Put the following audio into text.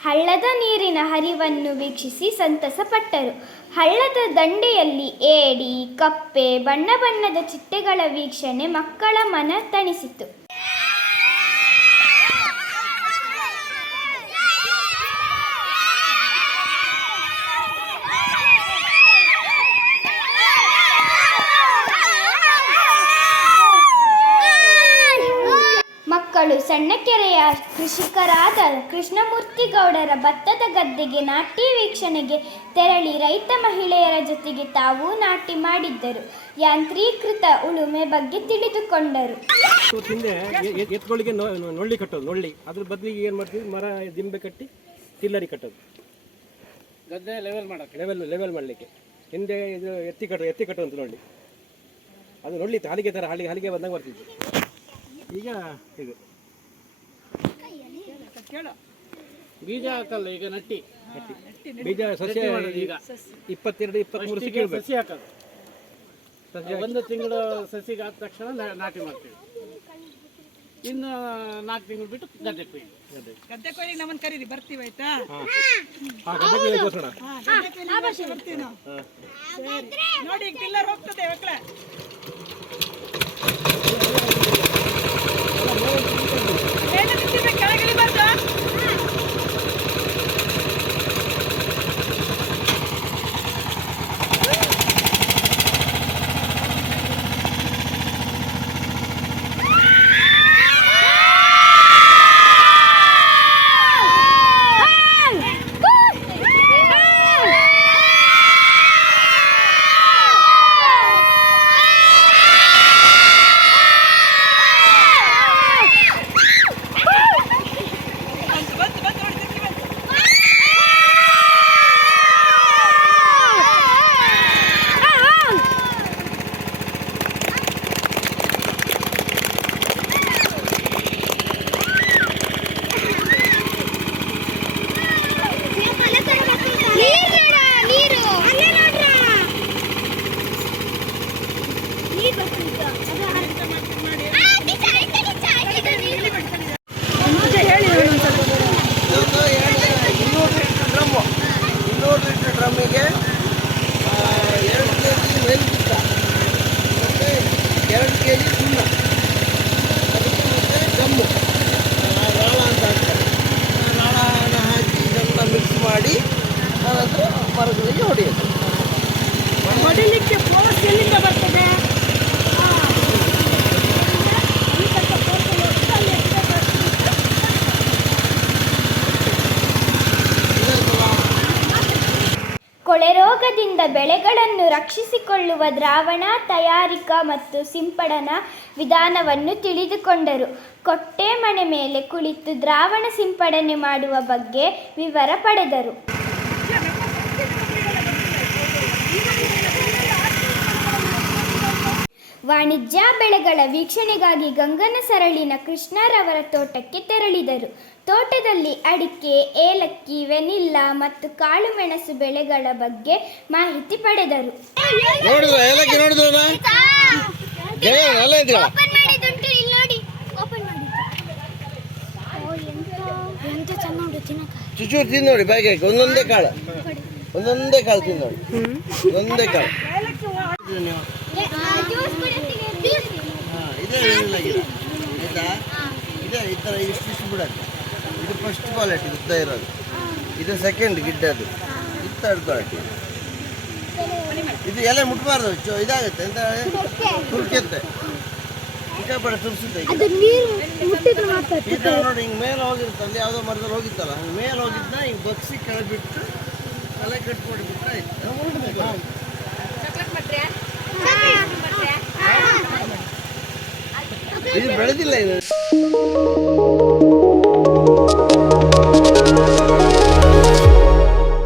ಹಳ್ಳದ ನೀರಿನ ಹರಿವನ್ನು ವೀಕ್ಷಿಸಿ ಸಂತಸಪಟ್ಟರು. ಹಳ್ಳದ ದಂಡೆಯಲ್ಲಿ ಏಡಿ, ಕಪ್ಪೆ, ಬಣ್ಣ ಬಣ್ಣದ ಚಿಟ್ಟೆಗಳ ವೀಕ್ಷಣೆ ಮಕ್ಕಳ ಮನ ತಣಿಸಿತು. ಮಕ್ಕಳು ಸಣ್ಣಕೆರೆಯ ಕೃಷಿಕರಾದ ಕೃಷ್ಣಮೂರ್ತಿ ಗೌಡರ ಭತ್ತದ ಗದ್ದೆಗೆ ನಾಟಿ ವೀಕ್ಷಣೆಗೆ ತೆರಳಿ ರೈತ ಮಹಿಳೆಯರ ಜೊತೆಗೆ ತಾವು ನಾಟಿ ಮಾಡಿದ್ದರು. ಯಾಂತ್ರೀಕೃತ ಉಳುಮೆ ಬಗ್ಗೆ ತಿಳಿದುಕೊಂಡರು. ಹಿಂದೆ ಎತ್ತುಗಳಿಗೆ ನೊಳ್ಳಿ ಕಟ್ಟೋದು ನೊಳ್ಳಿ. ಅದ್ರ ಬದಲಿಗೆ ಏನು ಮಾಡ್ತೀವಿ? ಮರ ದಿಂಬೆ ಕಟ್ಟಿ ತಿಲ್ಲರಿ ಕಟ್ಟೋದು. ಗದ್ದೆ ಲೆವೆಲ್ ಮಾಡೋಕೆ. ಲೆವೆಲ್ ಲೆವೆಲ್ ಮಾಡಲಿಕ್ಕೆ. ಹಿಂದೆ ಇದು ಎತ್ತಿ ಕಟ್ಟೋ ಎತ್ತಿ ಕಟ್ಟುವಂತ ನೊಳ್ಳಿ. ಅದು ನೊಳ್ಳಿ ಹಾಲಿಗೆ ತರ ಥರ ಹಾಲಿಗೆ ಬಂದಾಗ ಬಂದಂಗೆ ಬರ್ತಿತ್ತು ಈಗ ಇದು. ಬೀಜ ಹಾಕಲ್ಲ ಈಗ ನಟ್ಟಿ. ಬೀಜ ಸಸ್ಯ ಈಗ. ಇಪ್ಪತ್ತೆರಡು ಇಪ್ಪತ್ತ್ಮೂರು ಸಸಿ ಸಿಕ್ಕಿರ್ಬೇಕು. ಸಸಿ ಹಾಕೋದು. ಒಂದು ತಿಂಗಳು ಸಸಿಗೆ ಆದ ತಕ್ಷಣ ನಾಟಿ ಮಾಡ್ತೀವಿ. ಇನ್ನು ನಾಲ್ಕು ತಿಂಗಳು ಬಿಟ್ಟು ಗದ್ದೆ ಕೊಯ್ಯಿ. ಗದ್ದೆ ಕೊಯ್ಲಿ ನಮ್ಮನ್ನು ಕರೀರಿ ಬರ್ತೀವಿ ಆಯ್ತಾ? ಬರ್ತೀವಿ, ನಾವು. ನೋಡಿ ಟಿಲ್ಲರ್ ಹೋಗ್ತದೆ ಮಕ್ಕಳೇ. ಮರಗಳಿಗೆ ಹೊಡೆಯೋದು. ಹೊಡಿಲಿಕ್ಕೆ ಪೋಸ್ ಎಲ್ಲಿಂದ ಬರ್ತದೆ? ರೋಗದಿಂದ ಬೆಳೆಗಳನ್ನು ರಕ್ಷಿಸಿಕೊಳ್ಳುವ ದ್ರಾವಣ, ತಯಾರಿಕಾ ಮತ್ತು ಸಿಂಪಡಣಾ ವಿಧಾನವನ್ನು ತಿಳಿದುಕೊಂಡರು. ಕೊಟ್ಟೆ ಮಣೆ ಮೇಲೆ ಕುಳಿತು ದ್ರಾವಣ ಸಿಂಪಡಣೆ ಮಾಡುವ ಬಗ್ಗೆ ವಿವರ ಪಡೆದರು. ವಾಣಿಜ್ಯ ಬೆಳೆಗಳ ವೀಕ್ಷಣೆಗಾಗಿ ಗಂಗನ ಸರಳಿನ ಕೃಷ್ಣರವರ ತೋಟಕ್ಕೆ ತೆರಳಿದರು. ತೋಟದಲ್ಲಿ ಅಡಿಕೆ ಏಲಕ್ಕಿ ವೆನಿಲ್ಲಾ ಮತ್ತು ಕಾಳುಮೆಣಸು ಬೆಳೆಗಳ ಬಗ್ಗೆ ಮಾಹಿತಿ ಪಡೆದರು. ಚುಚೂರು ತಿಂದು ನೋಡಿ. ಬ್ಯಾಗ್ ಹಾಕಿ. ಒಂದೊಂದೇ ಕಾಳು. ಒಂದೊಂದೇ ಕಾಳು ತಿನ್ನೋಡಿ. ಒಂದೊಂದೇ ಕಾಳು. ಇದು ಇದೇ ಗಿಡ ಆಯ್ತಾ ಇದೇ ಈ ಥರ ಇಷ್ಟು ಇಷ್ಟು ಇದು ಫಸ್ಟ್ ಕ್ವಾಲಿಟಿ ಉದ್ದ ಇರೋದು ಇದು ಸೆಕೆಂಡ್ ಗಿಡ್ಡದು ಇದು ಥರ್ಡ್ ಕ್ವಾಲಿಟಿ ಇದು ಎಲೆ ಮುಟ್ಬಾರ್ದು ಚೊ- ಇದಾಗುತ್ತೆ ಅಂತ ತುರ್ಕೆತ್ತೆ ಸಿಕ್ಕಾಪಟ್ಟೆ ತುರ್ಸುತ್ತೆ ಥರ ನೋಡಿ ಹಿಂಗೆ ಮೇಲೆ ಹೋಗಿರುತ್ತೆ ಅಲ್ಲಿ ಯಾವುದೋ ಮರದಲ್ಲಿ ಹೋಗಿತ್ತಲ್ಲ ಹಂಗೆ ಮೇಲೆ ಹೋಗಿದ್ದ ಹಿಂಗೆ ಬಗ್ಸಿ ಕೆಳಬಿಟ್ಟು ತಲೆ ಕಟ್ಕೊಂಡು ಮಾಡಿಬಿಟ್ರೆ ಆಯ್ತು ಇದು ಬೆಳೆದಿಲ್ಲ ಇದು.